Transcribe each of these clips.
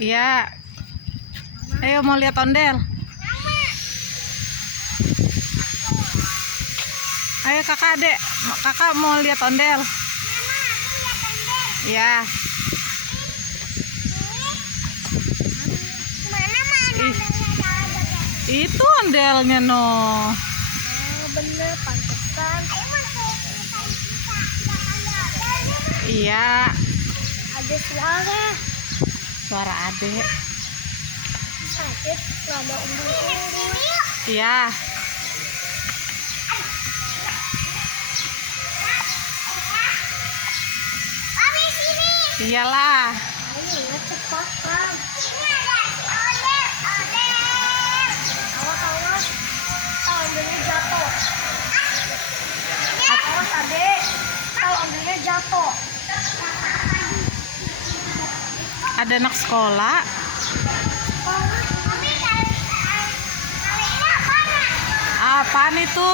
Iya. Ayo mau lihat ondel. Ayo kakak adek, kakak mau lihat ondel. Iya. Itu ondelnya no. Oh, bener pantesan. Iya. Ada suara. Suara adek. Sakit, ada umbul-umbul. Iya. Iyalah. Ayo cepat kan. Awas, ondelnya jatuh. Awas adek, kalau ondelnya jatuh. Ada anak sekolah. Apaan itu?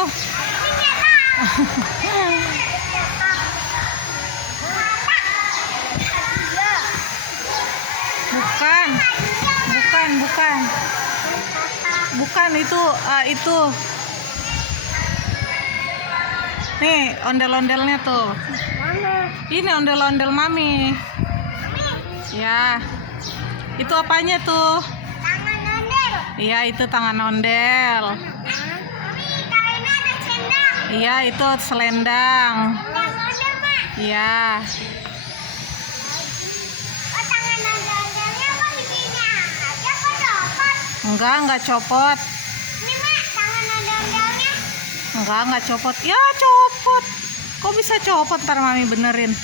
Bukan itu. Nih, ondel-ondelnya tuh. Mana? Ini ondel-ondel mami. Ya. Itu apanya tuh? Tangan ondel. Iya, itu tangan ondel. Tangannya ada sendal. Iya, itu selendang. Ondel, Mak. Iya. Oh, tangan ondelnya kok begini aja, kok copot? Enggak copot. Ini, Mak, tangan ondelnya. Enggak copot. Ya, copot. Kok bisa copot? Ntar mami benerin.